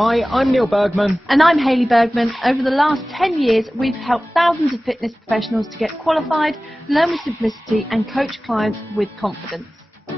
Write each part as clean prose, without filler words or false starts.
Hi, I'm Neil Bergman. And I'm Hayley Bergman. Over the last 10 years, we've helped thousands of fitness professionals to get qualified, learn with simplicity, and coach clients with confidence.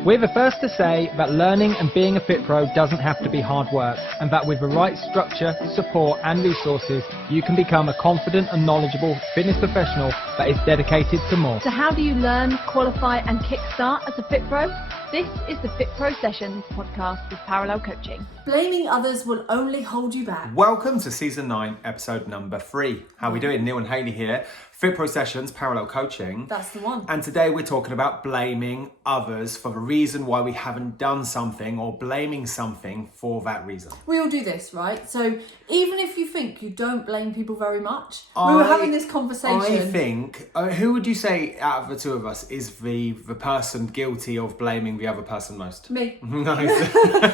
We're the first to say that learning and being a Fit Pro doesn't have to be hard work, and that with the right structure, support and resources, you can become a confident and knowledgeable fitness professional that is dedicated to more. So how do you learn, qualify and kickstart as a Fit Pro? This is the Fit Pro Sessions podcast with Parallel Coaching. Blaming others will only hold you back. Welcome to Season 9, Episode number 3. How are we doing? Neil and Hayley here. Fit Pro Sessions, Parallel Coaching. That's the one. And today we're talking about blaming others for the reason why we haven't done something, or blaming something for that reason. We all do this, right? So even if you think you don't blame people very much, we were having this conversation. I think, who would you say out of the two of us is the person guilty of blaming the other person most? Me. Nice.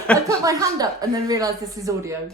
I put my hand up and then realised this is audio.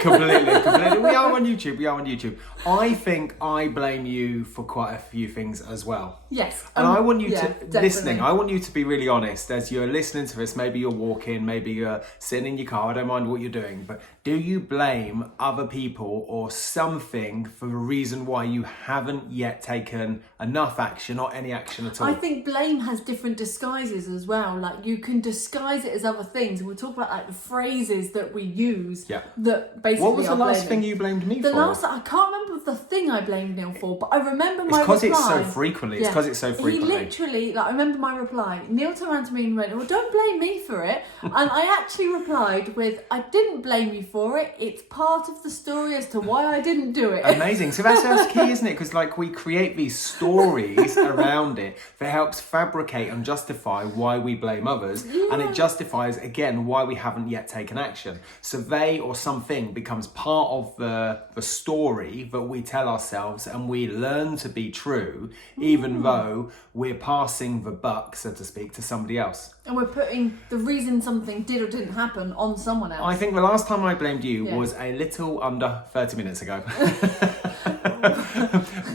Completely. We are on YouTube. I think I blame you for quite a few things as well. Yes. And I want you definitely. I want you to be really honest as you're listening to this. Maybe you're walking, maybe you're sitting in your car. I don't mind what you're doing. But do you blame other people or something for the reason why you haven't yet taken enough action or any action at all? I think blame has different disguises as well. Like you can disguise it as other things. We'll talk about like the phrases that we use. Yeah. That basically. What was the last thing you blamed me for? I can't remember the thing I blamed Neil for, but I remember my reply. It's because it's so frequently. He literally, I remember my reply. Neil turned around to me and went, "Well, don't blame me for it." And I actually replied with, "I didn't blame you for it. It's part of the story as to why I didn't do it." Amazing. So that's key, isn't it? Because we create these stories around it that helps fabricate and justify why we blame others, and it justifies again why we haven't yet taken action. So they or something becomes part of the story that we tell ourselves, and we learn to be true, even though we're passing the buck, so to speak, to somebody else. And we're putting the reason something did or didn't happen on someone else. I think the last time I blamed you was a little under 30 minutes ago.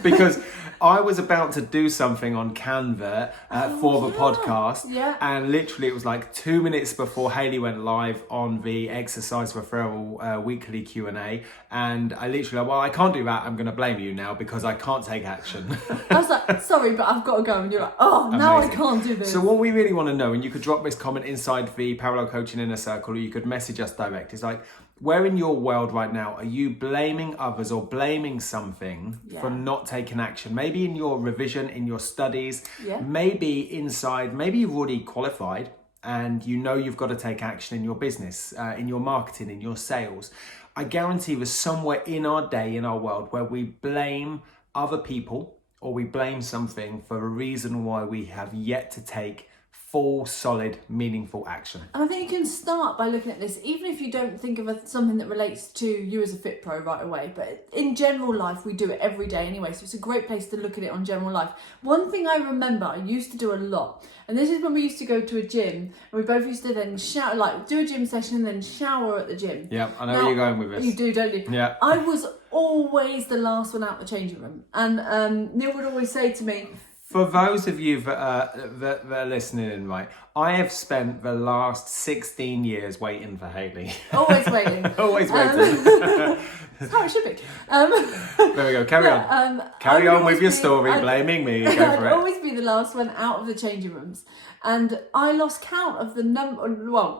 Because I was about to do something on Canva for the podcast, and literally it was like 2 minutes before Hayley went live on the exercise referral weekly Q&A, and I literally, I can't do that, I'm going to blame you now because I can't take action. I was like, sorry, but I've got to go, and you're like, oh, now I can't do this. So what we really want to know, and you could drop this comment inside the Parallel Coaching Inner Circle, or you could message us direct, is like, where in your world right now are you blaming others or blaming something for not taking action? Maybe in your revision, in your studies, maybe inside, maybe you've already qualified and you know you've got to take action in your business, in your marketing, in your sales. I guarantee there's somewhere in our day, in our world, where we blame other people or we blame something for a reason why we have yet to take full, solid, meaningful action. And I think you can start by looking at this, even if you don't think of something that relates to you as a Fit Pro right away, but in general life, we do it every day anyway, so it's a great place to look at it on general life. One thing I remember I used to do a lot, and this is when we used to go to a gym, and we both used to then shower, like do a gym session and then shower at the gym. Yeah, I know where you're going with this. You do, don't you? Yeah. I was always the last one out the changing room, and Neil would always say to me, for those of you that are listening in, right, I have spent the last 16 years waiting for Hayley. Always waiting. Always waiting. That's how it should be. There we go, carry on. Carry on with your story, blaming me, go for I'd it. always be the last one out of the changing rooms. And I lost count of the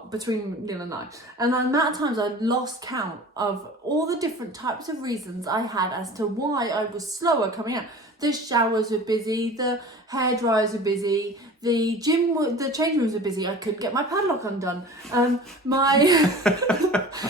between Neil and I. And the amount of times I lost count of all the different types of reasons I had as to why I was slower coming out. The showers were busy, the hair dryers were busy, the change rooms were busy. I couldn't get my padlock undone. I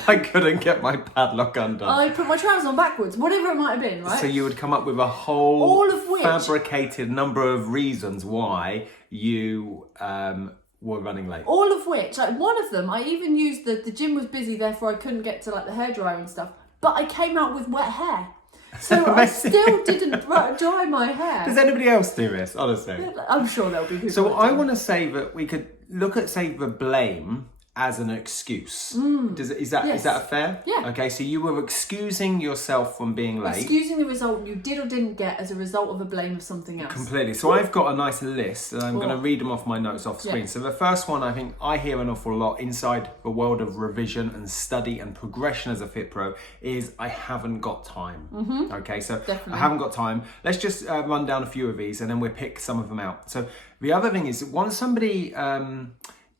couldn't get my padlock undone. I put my trousers on backwards, whatever it might have been, right? So you would come up with a whole all of which, fabricated number of reasons why you were running late. All of which, like one of them, I even used the gym was busy, therefore I couldn't get to like the hairdryer and stuff. But I came out with wet hair. So I still didn't dry my hair. Does anybody else do this, honestly? I'm sure there'll be people. So I want to say that we could look at, say, the blame as an excuse. Is that fair? Yeah. Okay, so you were excusing yourself from being late. Excusing the result you did or didn't get as a result of a blame of something else. Completely. So I've got a nice list and I'm going to read them off my notes off screen. Yeah. So the first one, I think I hear an awful lot inside the world of revision and study and progression as a Fit Pro is I haven't got time. Okay, so Definitely. I haven't got time. Let's just run down a few of these and then we'll pick some of them out. So the other thing is once somebody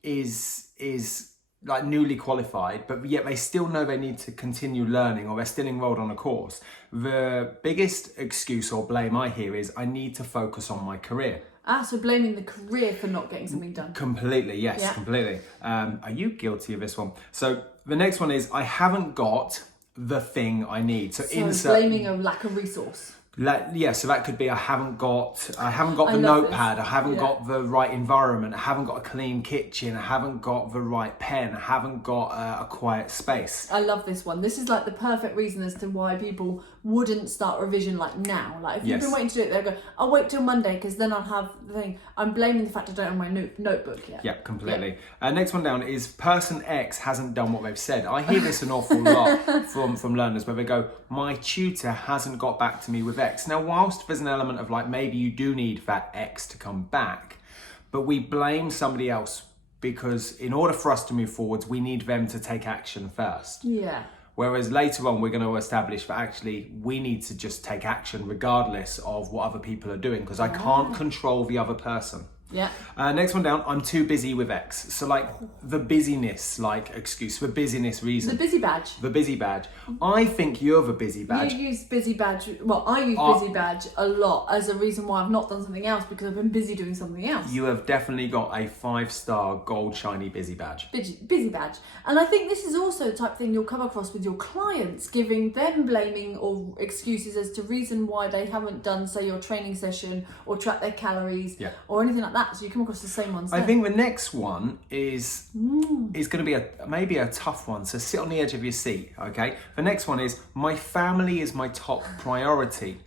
is like newly qualified, but yet they still know they need to continue learning or they're still enrolled on a course, the biggest excuse or blame I hear is I need to focus on my career. So blaming the career for not getting something done. Completely, yes, Yeah. completely. Are you guilty of this one? So the next one is I haven't got the thing I need. So blaming a lack of resource. So that could be I haven't got the I love notepad, this. I haven't Yeah. got the right environment, I haven't got a clean kitchen, I haven't got the right pen, I haven't got a quiet space. I love this one. This is like the perfect reason as to why people wouldn't start revision like now. Like if you've been waiting to do it, they'll go, I'll wait till Monday because then I'll have the thing. I'm blaming the fact I don't have my notebook yet. Yeah, completely. Next one down is person X hasn't done what they've said. I hear this an awful lot from learners where they go, my tutor hasn't got back to me with X. Now, whilst there's an element of like maybe you do need that X to come back, but we blame somebody else because in order for us to move forwards, we need them to take action first. Yeah. Whereas later on, we're going to establish that actually we need to just take action regardless of what other people are doing because I can't control the other person. Yeah. Next one down, I'm too busy with X. So like the busyness, like excuse for busyness reason. The busy badge. The busy badge. I think you're the busy badge. You use busy badge. Well, I use busy badge a lot as a reason why I've not done something else because I've been busy doing something else. You have definitely got a 5-star gold shiny busy badge. Busy badge. And I think this is also the type of thing you'll come across with your clients, giving them blaming or excuses as to reason why they haven't done, say, your training session or track their calories or anything like that. So you come across the same ones. I think the next one is going to be maybe a tough one. So sit on the edge of your seat, okay? The next one is my family is my top priority.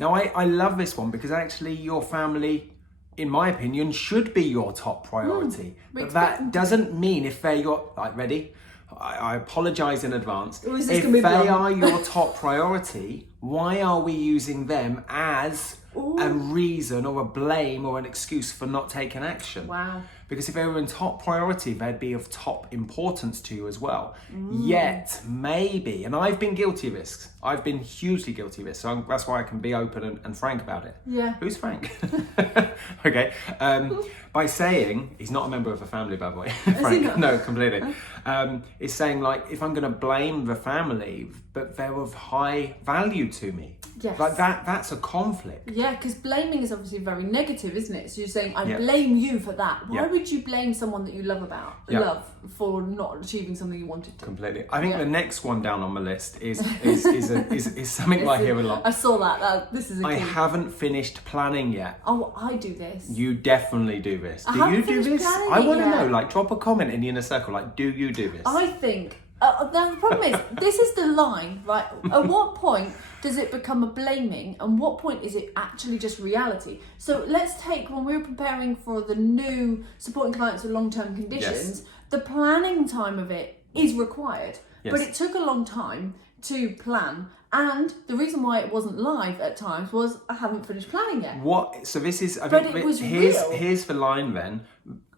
Now I love this one because actually your family, in my opinion, should be your top priority. But that doesn't mean if they're your ready. I apologise in advance. If they are your top priority, why are we using them as a reason or a blame or an excuse for not taking action? Wow. Because if they were in top priority, they'd be of top importance to you as well. Yet, maybe, and I've been guilty of this. I've been hugely guilty of this. So that's why I can be open and frank about it. Yeah. Who's Frank? Okay. By saying, he's not a member of the family, by the way. Frank, no, completely. It's saying like, if I'm going to blame the family, but they're of high value to me. Yes. Like that's a conflict. Yeah, because blaming is obviously very negative, isn't it? So you're saying, I blame you for that. Why would you blame someone that you love for not achieving something you wanted to? Completely. I think the next one down on my list is something I hear a lot. I saw that. This is a key. I haven't finished planning yet. Oh, I do this. You definitely do this. Do you do this? I want to know. Like, drop a comment in the inner circle. Like, do you do this? I think. The problem is, this is the line, right? At what point does it become a blaming, and what point is it actually just reality? So let's take when we were preparing for the new supporting clients with long-term conditions. The planning time of it is required, but it took a long time to plan. And the reason why it wasn't live at times was I haven't finished planning yet. What? So this is. I But think it was here's real. here's the line. Then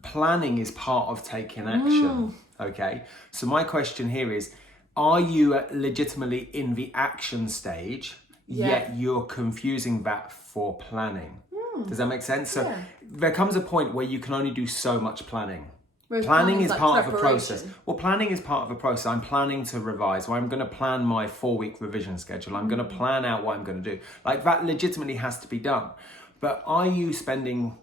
planning is part of taking action. Okay. So my question here is: are you legitimately in the action stage? Yet you're confusing that for planning. Does that make sense? So there comes a point where you can only do so much planning. Whereas Planning is like part of a preparation. process. Well, planning is part of a process. I'm planning to revise. Well, I'm going to plan my 4-week revision schedule. I'm going to plan out what I'm going to do. Like that legitimately has to be done. But are you spending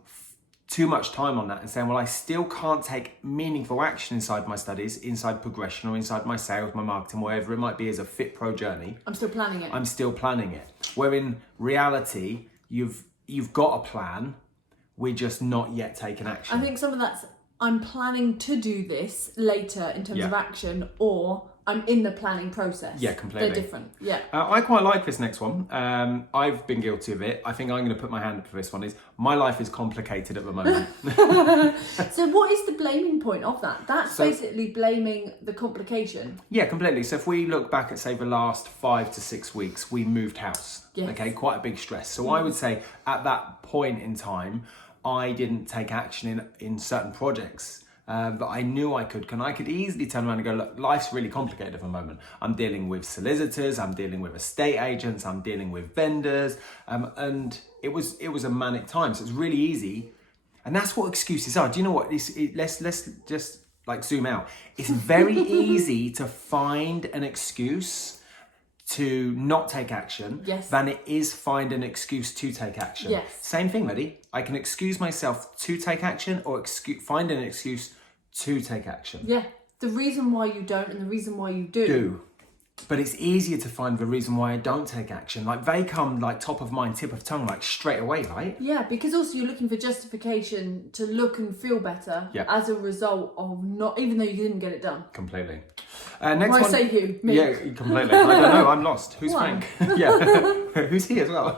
too much time on that and saying, well, I still can't take meaningful action inside my studies, inside progression or inside my sales, my marketing, whatever it might be as a Fit Pro journey. I'm still planning it. I'm still planning it. Where in reality, you've got a plan. We're just not yet taking action. I think some of that's I'm planning to do this later in terms of action, or I'm in the planning process. Yeah, completely. They're different. Yeah. I quite like this next one. I've been guilty of it. I think I'm going to put my hand up for this one. Is my life is complicated at the moment. So what is the blaming point of that? That's basically blaming the complication. Yeah, completely. So if we look back at, say, the last 5 to 6 weeks, we moved house. Yes. Okay, quite a big stress. So I would say at that point in time, I didn't take action in certain projects. That I knew I could. I could easily turn around and go, look, life's really complicated at the moment. I'm dealing with solicitors, I'm dealing with estate agents, I'm dealing with vendors, and it was a manic time. So it's really easy, and that's what excuses are. Do you know what? Let's just like zoom out. It's very easy to find an excuse to not take action than it is find an excuse to take action. Yes. Same thing, Maddie. I can excuse myself to take action or find an excuse to take action. Yeah. The reason why you don't and the reason why you do. But it's easier to find the reason why I don't take action. Like they come like top of mind, tip of tongue, like straight away, right? Yeah, because also you're looking for justification to look and feel better as a result of not, even though you didn't get it done. Completely. Next When one. I say you, me. Yeah, completely. I don't know. I'm lost. Who's Frank? Yeah. Who's he as well?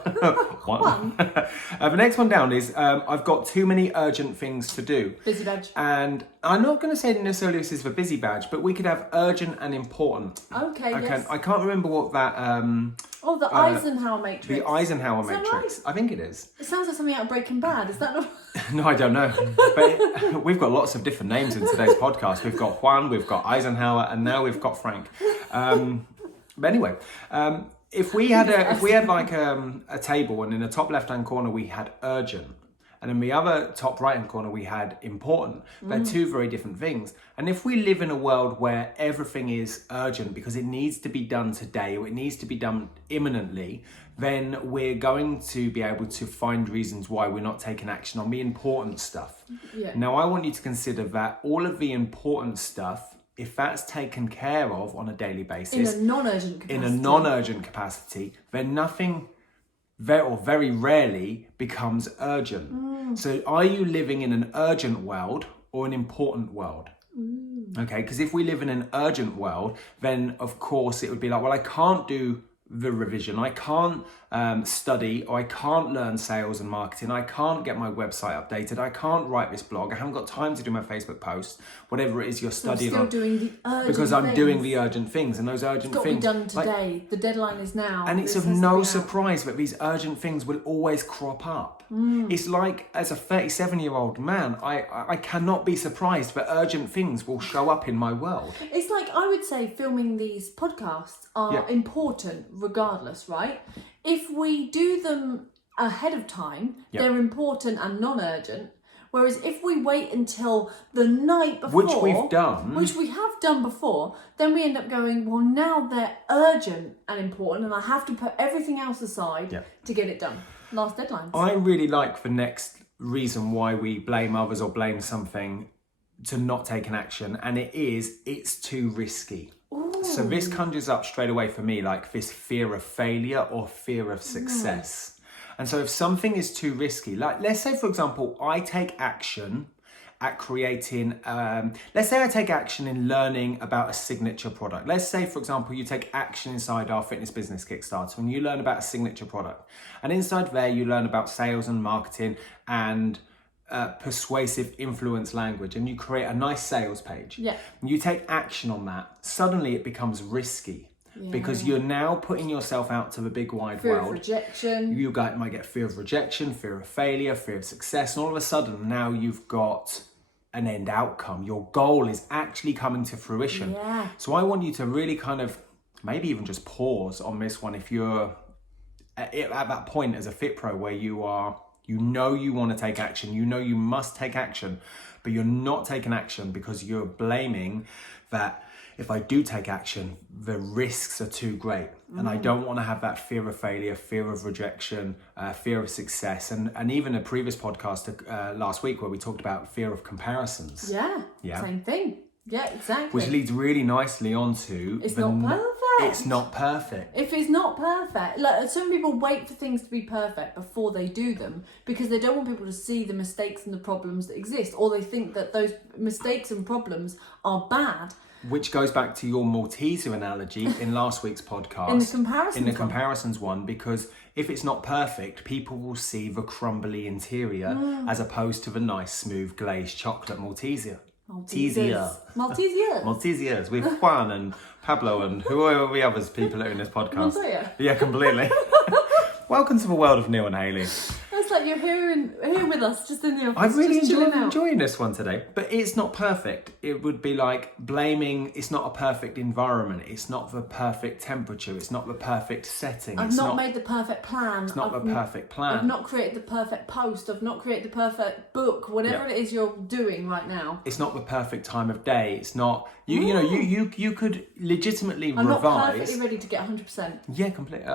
One. The next one down is I've got too many urgent things to do. Busy badge. And I'm not going to say necessarily this is the busy badge, but we could have urgent and important. Okay, yes. I can't remember what that... the Eisenhower matrix. The Eisenhower Is that matrix. right? I think it is. It sounds like something out of Breaking Bad. Is that not? No, I don't know. But we've got lots of different names in today's podcast. We've got Juan, we've got Eisenhower, and now we've got Frank. But anyway, if we had like a table, and in the top left-hand corner we had urgent, and in the other top right-hand corner we had important. They're two very different things. And if we live in a world where everything is urgent because it needs to be done today or it needs to be done imminently, then we're going to be able to find reasons why we're not taking action on the important stuff. Yeah. Now, I want you to consider that all of the important stuff, if that's taken care of on a daily basis, In a non-urgent capacity. then nothing very rarely becomes urgent. So are you living in an urgent world or an important world? Okay, because if we live in an urgent world, then of course it would be like, well, I can't do the revision, I can't study, or I can't learn sales and marketing, I can't get my website updated, I can't write this blog, I haven't got time to do my Facebook posts, whatever it is you're studying on. Doing the urgent because I'm things. doing the urgent things, and those urgent It's got things to be done today. The deadline is now. and it's This of has to no be out. surprise that these urgent things will always crop up. It's like, as a 37-year-old man, I cannot be surprised that urgent things will show up in my world. It's like, I would say filming these podcasts are important regardless, right? If we do them ahead of time, they're important and non-urgent. Whereas if we wait until the night before, Which we've done. which we have done before, then we end up going, well, now they're urgent and important, and I have to put everything else aside to get it done. Last deadlines. I really like the next reason why we blame others or blame something to not take an action, and it's too risky. Ooh. So this conjures up straight away for me like this fear of failure or fear of success. And so if something is too risky, like let's say, for example, I take action at creating, let's say I take action in learning about a signature product. Let's say, for example, you take action inside our Fitness Business Kickstarter and you learn about a signature product. And inside there, you learn about sales and marketing and persuasive influence language, and you create a nice sales page. Yeah. You take action on that. Suddenly it becomes risky because you're now putting yourself out to the big wide Fear world. of rejection. You might get fear of rejection, fear of failure, fear of success, and all of a sudden now you've got an end outcome. Your goal is actually coming to fruition. Yeah. So I want you to really kind of maybe even just pause on this one if you're at that point as a Fit Pro where you know you want to take action, you know you must take action, but you're not taking action because you're blaming that if I do take action, the risks are too great. And I don't want to have that fear of failure, fear of rejection, fear of success. And even a previous podcast last week where we talked about fear of comparisons. Yeah. Same thing. Yeah, exactly. Which leads really nicely onto... It's not perfect. it's not perfect. If it's not perfect, like some people wait for things to be perfect before they do them because they don't want people to see the mistakes and the problems that exist, or they think that those mistakes and problems are bad. Which goes back to your Malteser analogy in last week's podcast. In the comparisons one, because if it's not perfect, people will see the crumbly interior as opposed to the nice, smooth, glazed chocolate Malteser. Maltesers with Juan and Pablo and whoever the other people are in this podcast. Montoya. Yeah, completely. Welcome to the world of Neil and Hayley. It's like you're here with us, just in the office. I'm really just enjoying this one today, but it's not perfect. It would be like blaming. It's not a perfect environment. It's not the perfect temperature. It's not the perfect setting. I've not made the perfect plan. It's not the perfect plan. I've not created the perfect post. I've not created the perfect book. Whatever it is you're doing right now. It's not the perfect time of day. It's not. You know you could legitimately I'm revise. not perfectly ready to get 100%. Yeah, completely.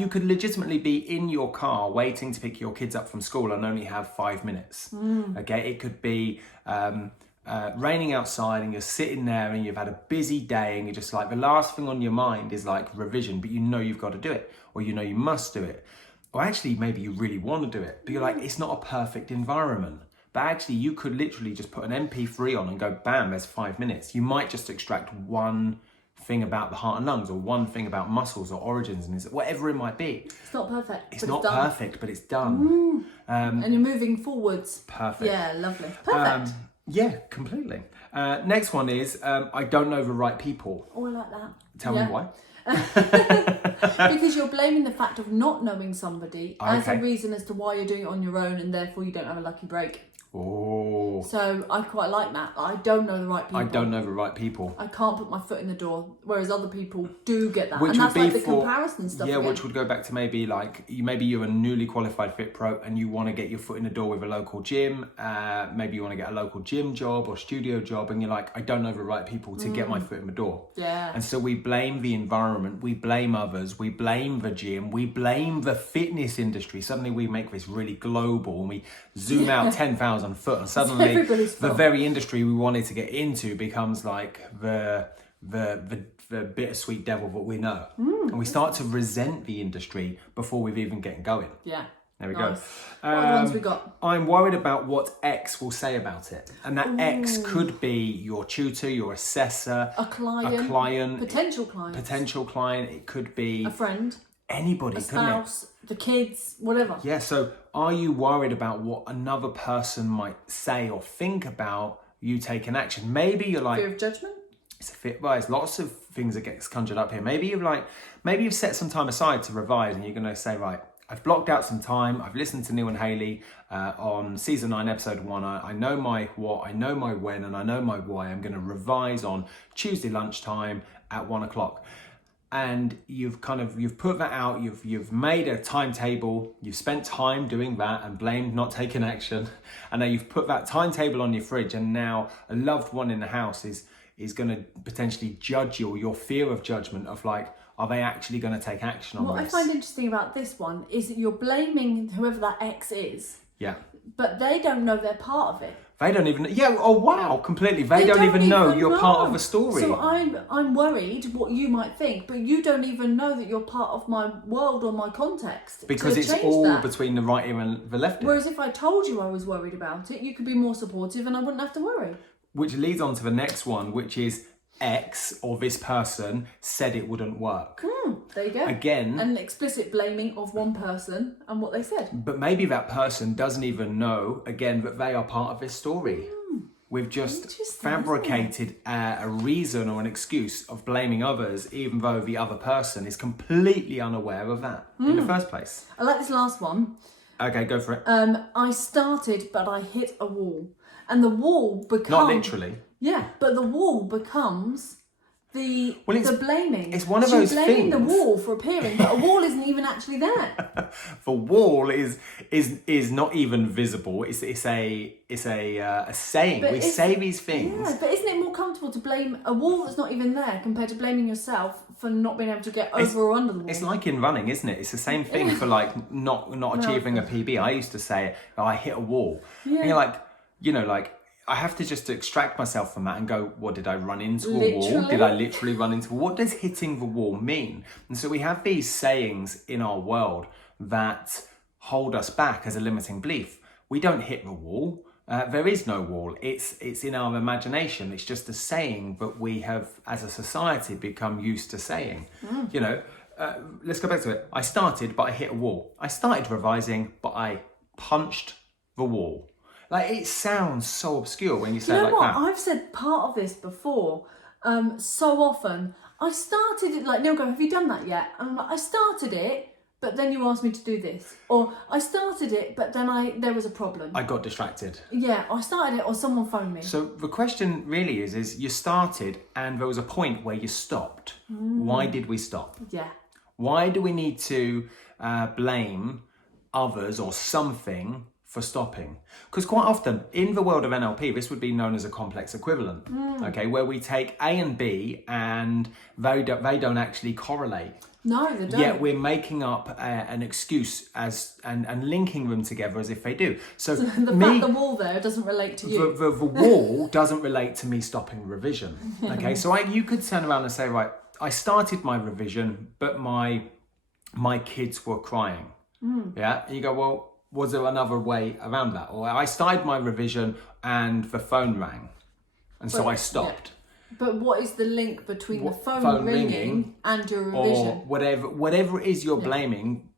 You could legitimately be in your car waiting to pick your kids up from school and only have 5 minutes. Okay, it could be raining outside and you're sitting there and you've had a busy day and you're just like, the last thing on your mind is like revision, but you know you've got to do it, or you know you must do it, or actually maybe you really want to do it, but you're like, it's not a perfect environment. But actually, you could literally just put an MP3 on and go, bam, there's 5 minutes. You might just extract one thing about the heart and lungs, or one thing about muscles or origins, and whatever it might be. It's not perfect. It's not perfect, but it's done. And you're moving forwards. Perfect. Yeah, lovely. Perfect. Yeah, completely. Next one is, I don't know the right people. Oh, I like that. Tell me why. Because you're blaming the fact of not knowing somebody as a reason as to why you're doing it on your own, and therefore you don't have a lucky break. Oh. So I quite like that. I don't know the right people. I don't know the right people. I can't put my foot in the door, whereas other people do get that. Which and would that's be like the for, comparison stuff. Yeah, again. which would go back to maybe like maybe you're a newly qualified fit pro and you want to get your foot in the door with a local gym. Maybe you want to get a local gym job or studio job, and you're like, I don't know the right people to get my foot in the door. Yeah. And so we blame the environment, we blame others, we blame the gym, we blame the fitness industry. Suddenly we make this really global and we zoom out 10,000 foot, and suddenly the very industry we wanted to get into becomes like the bittersweet devil that we know. And we start to resent the industry before we've even getting going. Yeah. There we Nice. go. What other ones we got? I'm worried about what X will say about it. And that X could be your tutor, your assessor, A client, potential client. It could be a friend, anybody, a couldn't it? spouse, the kids, whatever. Yeah, so are you worried about what another person might say or think about you taking action? Maybe you're like, Fear of judgment. it's a fit rise. Lots of things that gets conjured up here. Maybe you've set some time aside to revise, and you're going to say, right, I've blocked out some time. I've listened to Neil and Hayley on season 9, episode 1. I know my what, I know my when, and I know my why. I'm going to revise on Tuesday lunchtime at 1 o'clock. And you've put that out. You've made a timetable. You've spent time doing that and blamed not taking action. And now you've put that timetable on your fridge. And now a loved one in the house is going to potentially judge you, or your fear of judgment of like, are they actually going to take action on What this? I find interesting about this one is that you're blaming whoever that X is, Yeah. but they don't know they're part of it. They don't even. Yeah. Oh wow! Completely. They don't even know you're part of a story. So I'm worried what you might think, but you don't even know that you're part of my world or my context. Because it's all between the right ear and the left ear. Whereas if I told you I was worried about it, you could be more supportive, and I wouldn't have to worry. Which leads on to the next one, which is X or this person said it wouldn't work. There you go. Again, an explicit blaming of one person and what they said. But maybe that person doesn't even know, again, that they are part of this story. We've just fabricated a reason or an excuse of blaming others, even though the other person is completely unaware of that in the first place. I like this last one. Okay, go for it. I started, but I hit a wall. And the wall becomes... Not literally. Yeah, but the wall becomes the blaming. It's one of so those you're blaming things. the wall for appearing, but a wall isn't even actually there. The wall is not even visible. It's a saying. But we say these things. Yeah, but isn't it more comfortable to blame a wall that's not even there compared to blaming yourself for not being able to get over or under the wall? It's like in running, isn't it? It's the same thing for like not achieving a PB. I used to say, I hit a wall. Yeah. And you're like, I have to just extract myself from that and go, what, did I run into a wall? Literally? Did I literally run into a wall? What does hitting the wall mean? And so we have these sayings in our world that hold us back as a limiting belief. We don't hit the wall. There is no wall. It's in our imagination. It's just a saying, but we have, as a society, become used to saying. You know, let's go back to it. I started, but I hit a wall. I started revising, but I punched the wall. Like, it sounds so obscure when you say You it know like what? that. I've said part of this before. So often, I started it like, Neil, go, have you done that yet? And I'm like, I started it, but then you asked me to do this. Or I started it, but then there was a problem. I got distracted. Yeah, I started it or someone phoned me. So the question really is you started and there was a point where you stopped. Why did we stop? Yeah. Why do we need to blame others or something for stopping? Because quite often in the world of NLP, this would be known as a complex equivalent, okay, where we take A and B and they don't actually correlate. No, they don't. Yet we're making up an excuse and linking them together as if they do. So the fact the wall there doesn't relate to you. the wall doesn't relate to me stopping revision. Okay, so you could turn around and say, right, I started my revision, but my kids were crying. Yeah, and you go, well, was there another way around that? Or I started my revision and the phone rang, and so I stopped. Yeah. But what is the link between the phone ringing and your revision? Or whatever it is you're blaming,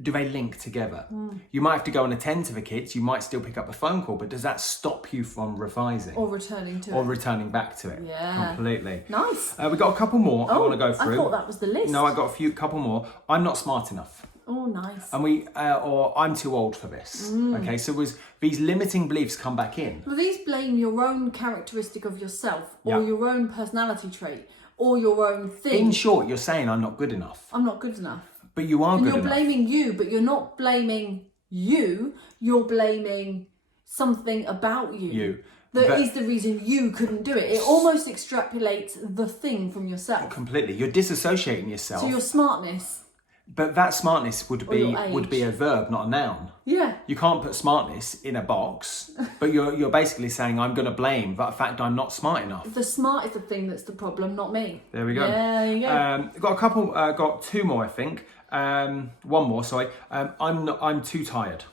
do they link together? You might have to go and attend to the kids, you might still pick up the phone call, but does that stop you from revising? Or returning to Or it? returning back to it? Yeah. Completely. Nice. We got a couple more I want to go through. I thought that was the list. No, I got couple more. I'm not smart enough. Oh, nice. And or I'm too old for this. Okay, so these limiting beliefs come back in. Well, these blame your own characteristic of yourself, or Yeah. your own personality trait, or your own thing. In short, you're saying I'm not good enough. I'm not good enough. But you are And good you're enough. blaming you, but you're not blaming you. You're blaming something about you. That is the reason you couldn't do it. It almost extrapolates the thing from yourself. Completely. You're disassociating yourself. So your smartness. But that smartness would your be a verb, not a noun. Yeah. You can't put smartness in a box, but you're basically saying I'm going to blame the fact I'm not smart enough. The smart is the thing that's the problem, not me. There we go. Yeah, there you go. Got two more, I think. One more, sorry. I'm too tired.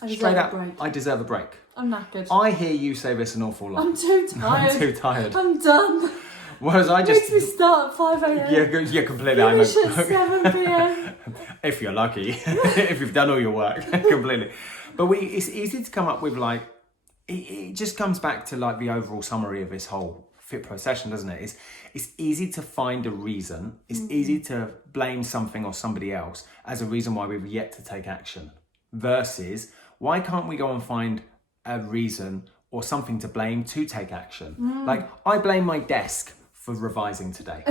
I deserve Straight a up, break. I deserve a break. I'm knackered. I hear you say this an awful lot. I'm too tired. I'm too tired. I'm done. Whereas I Makes me just start at 5 a.m. yeah, completely. I know. Finish at 7 p.m. If you're lucky, if you've done all your work completely. But it's easy to come up with like it just comes back to like the overall summary of this whole FitPro session, doesn't it? It's easy to find a reason. It's easy to blame something or somebody else as a reason why we've yet to take action. Versus, why can't we go and find a reason or something to blame to take action? Like, I blame my desk for revising today.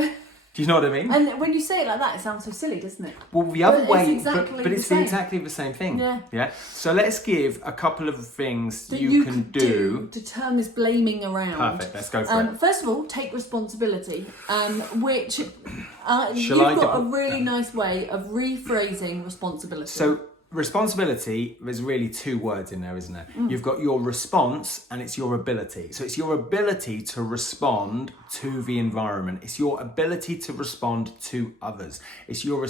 Do you know what I mean? And when you say it like that, it sounds so silly, doesn't it? Well, the other But way, it's exactly but the it's same. exactly the same thing. Yeah. So let's give a couple of things That you can can do. to turn this blaming around. Perfect. Let's go for it. First of all, take responsibility, which you've I got a do- really nice way of rephrasing responsibility. So responsibility, there's really two words in there, isn't there? You've got your response and it's your ability. So it's your ability to respond to the environment. It's your ability to respond to others. It's your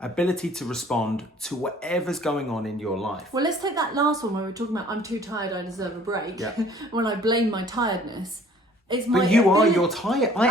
ability to respond to whatever's going on in your life. Well, let's take that last one where we were talking about I'm too tired, I deserve a break. Yeah. When I blame my tiredness. It's my But you are ability- your tired. I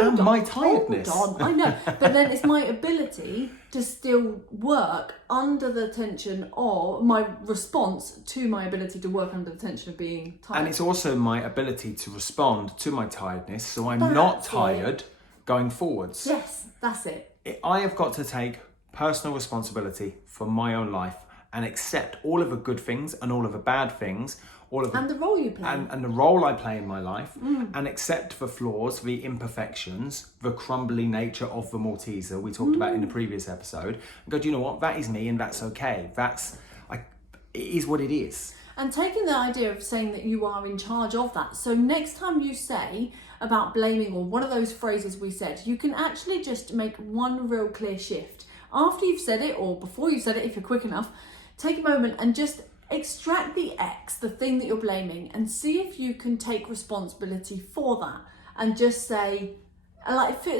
am my tiredness. Hold on, I know. But then it's my ability to still work under the tension of my response to my ability to work under the tension of being tired. And it's also my ability to respond to my tiredness, so I'm That's not it. tired going forwards. Yes, that's it. I have got to take personal responsibility for my own life and accept all of the good things and all of the bad things, all of the, And the role you play. and the role I play in my life, and accept the flaws, the imperfections, the crumbly nature of the Malteser we talked about in the previous episode. And go, do you know what? That is me, and that's okay. It is what it is. And taking the idea of saying that you are in charge of that. So next time you say about blaming or one of those phrases we said, you can actually just make one real clear shift. After you've said it or before you've said it, if you're quick enough, take a moment and just extract the X, the thing that you're blaming, and see if you can take responsibility for that and just say,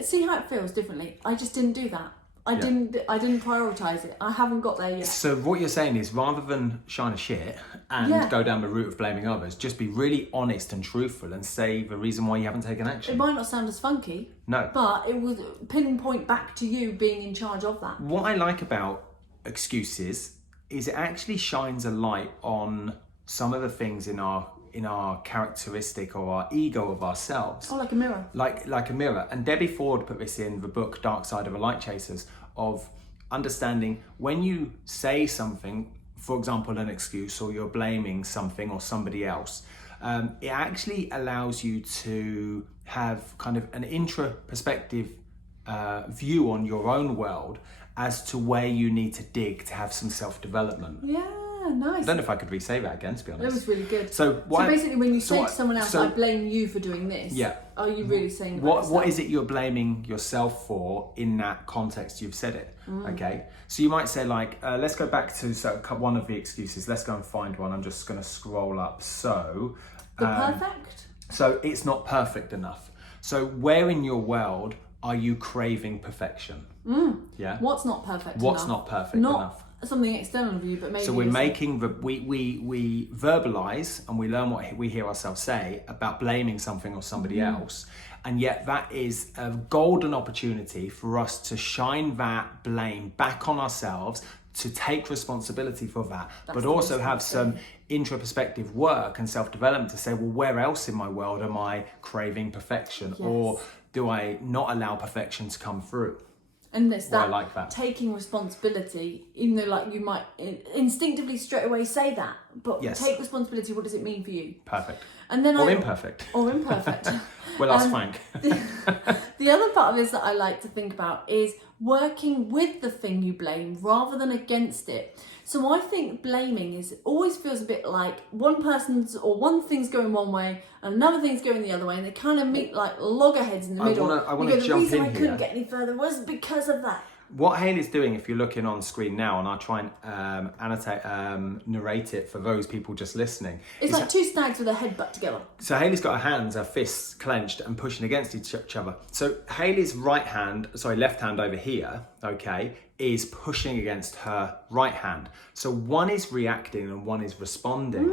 see how it feels differently. I just didn't do that. I didn't prioritize it. I haven't got there yet. So what you're saying is, rather than shine a shit and go down the route of blaming others, just be really honest and truthful and say the reason why you haven't taken action. It might not sound as funky. No. But it will pinpoint back to you being in charge of that. What I like about excuses is it actually shines a light on some of the things in our characteristic or our ego of ourselves. Oh, like a mirror. Like a mirror. And Debbie Ford put this in the book Dark Side of the Light Chasers, of understanding when you say something, for example, an excuse, or you're blaming something or somebody else, it actually allows you to have kind of an intra-perspective view on your own world as to where you need to dig to have some self-development. Yeah, nice. I don't know if I could re-say that again, to be honest. That was really good. So basically, when you say to someone else, I blame you for doing this, are you really saying that? What is it you're blaming yourself for in that context you've said it? Okay, so you might say like, let's go back to one of the excuses. Let's go and find one. I'm just going to scroll up. So the perfect? So it's not perfect enough. So where in your world are you craving perfection? Yeah. What's not perfect What's enough? not perfect enough? Something external of you, but maybe. So we're making we verbalize and we learn what we hear ourselves say about blaming something or somebody else, and yet that is a golden opportunity for us to shine that blame back on ourselves, to take responsibility for that, but also have some introspective work and self-development to say, well, where else in my world am I craving perfection, or do I not allow perfection to come through? And it's that, I like that taking responsibility, even though like you might instinctively straight away say that, but take responsibility. What does it mean for you? Perfect. And then imperfect. Or imperfect. Well, ask Frank. The other part of this that I like to think about is working with the thing you blame rather than against it. So I think blaming always feels a bit like one thing's going one way and another thing's going the other way, and they kind of meet like loggerheads in the middle. I want to jump in here. The reason I couldn't get any further was because of that. What Hayley's doing, if you're looking on screen now, and I'll try and narrate it for those people just listening. It's like two snags with their head butt together. So Hayley's got her fists clenched and pushing against each other. So Hayley's left hand over here, okay, is pushing against her right hand. So one is reacting and one is responding.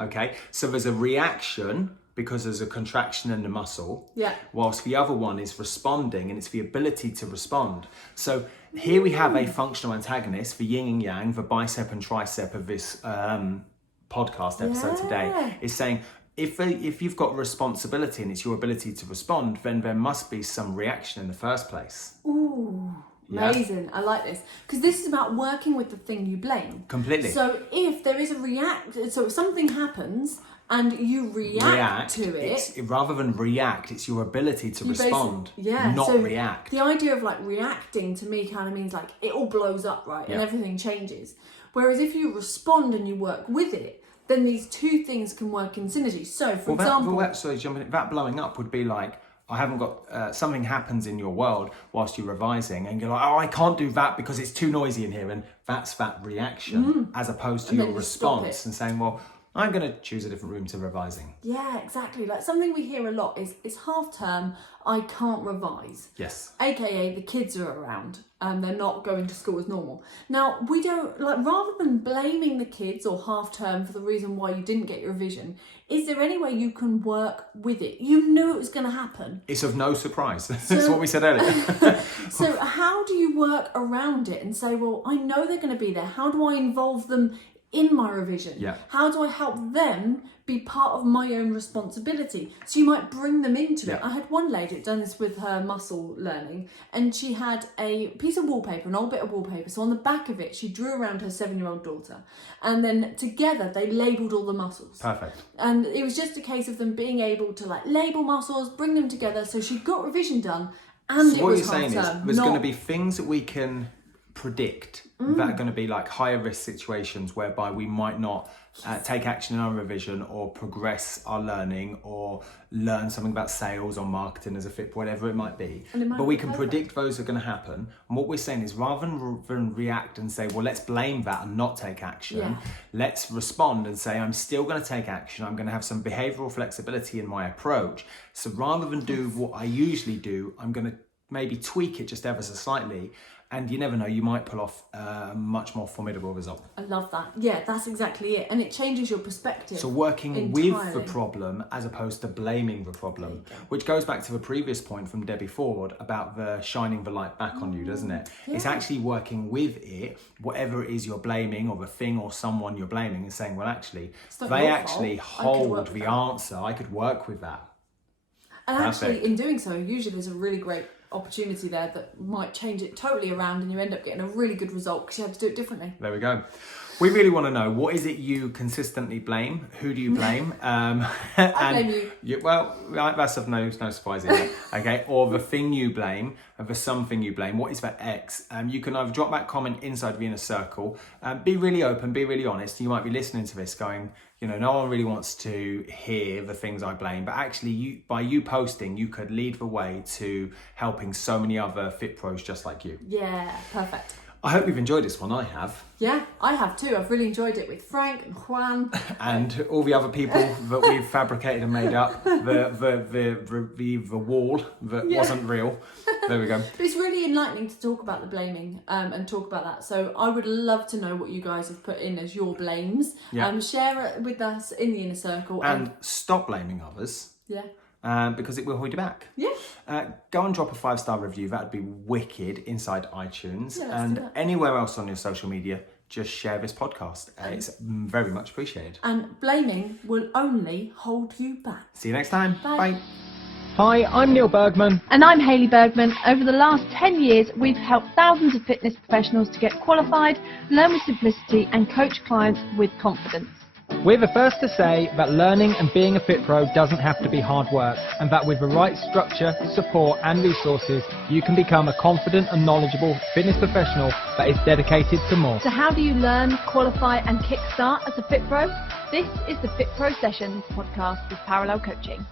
Okay, so there's a reaction because there's a contraction in the muscle, whilst the other one is responding, and it's the ability to respond. So here we have a functional antagonist, the yin and yang, the bicep and tricep of this podcast episode today, is saying, if you've got responsibility and it's your ability to respond, then there must be some reaction in the first place. Ooh. Amazing. I like this, because this is about working with the thing you blame. Completely. So if there is if something happens and you react to it, rather than react, it's your ability to respond, not react. The idea of like reacting to me kind of means like it all blows up, right? And everything changes. Whereas if you respond and you work with it, then these two things can work in synergy. So for example, that blowing up would be like, I haven't got, something happens in your world whilst you're revising and you're like, oh, I can't do that because it's too noisy in here. And that's that reaction as opposed to your response and saying, well, I'm going to choose a different room to revising. Yeah, exactly. Like something we hear a lot is, it's half term, I can't revise. Yes. AKA the kids are around and they're not going to school as normal. Now, we don't, rather than blaming the kids or half term for the reason why you didn't get your revision, is there any way you can work with it? You knew it was going to happen. It's of no surprise. That's what we said earlier. So how do you work around it and say, well, I know they're going to be there. How do I involve them in my revision? Yeah. How do I help them be part of my own responsibility? So you might bring them into it. I had one lady that done this with her muscle learning, and she had a piece of wallpaper, an old bit of wallpaper. So on the back of it, she drew around her 7-year-old daughter, and then together they labelled all the muscles. Perfect. And it was just a case of them being able to like label muscles, bring them together. So she got revision done, and so it what was you're saying is there's going to be things that we can predict that are going to be like higher risk situations whereby we might not take action in our revision or progress our learning or learn something about sales or marketing as a fit, whatever it might be. But we can predict those are going to happen. And what we're saying is rather than react and say, well, let's blame that and not take action, let's respond and say, I'm still going to take action. I'm going to have some behavioral flexibility in my approach. So rather than do what I usually do, I'm going to maybe tweak it just ever so slightly. And you never know, you might pull off a much more formidable result. I love that. Yeah, that's exactly it. And it changes your perspective. So working with the problem as opposed to blaming the problem, which goes back to the previous point from Debbie Ford about the shining the light back on you, doesn't it? Yeah. It's actually working with it, whatever it is you're blaming or the thing or someone you're blaming, and saying, well, actually, they actually hold the answer. I could work with that. And actually, in doing so, usually there's a really great opportunity there that might change it totally around, and you end up getting a really good result because you had to do it differently. There we go. We really want to know, what is it you consistently blame? Who do you blame? I blame you. Well, that's of no surprise here. Okay, or the thing you blame, or the something you blame. What is that X? You can either drop that comment inside the Inner Circle. Be really open, be really honest. You might be listening to this going, you know, no one really wants to hear the things I blame, but actually by you posting, you could lead the way to helping so many other fit pros just like you. Yeah, perfect. I hope you've enjoyed this one. I have. Yeah, I have too. I've really enjoyed it with Frank and Juan. And all the other people that we've fabricated and made up. The wall that wasn't real. There we go. But it's really enlightening to talk about the blaming and talk about that. So I would love to know what you guys have put in as your blames. Yeah. Share it with us in the Inner Circle. And stop blaming others. Yeah. Because it will hold you back. Yeah. Go and drop a 5-star review. That would be wicked inside iTunes. Yeah, and anywhere else on your social media, just share this podcast. It's very much appreciated. And blaming will only hold you back. See you next time. Bye. Bye. Hi, I'm Neil Bergman. And I'm Hayley Bergman. Over the last 10 years, we've helped thousands of fitness professionals to get qualified, learn with simplicity, and coach clients with confidence. We're the first to say that learning and being a fit pro doesn't have to be hard work, and that with the right structure, support and resources, you can become a confident and knowledgeable fitness professional that is dedicated to more. So how do you learn, qualify and kickstart as a fit pro? This is the Fit Pro Sessions podcast with Parallel Coaching.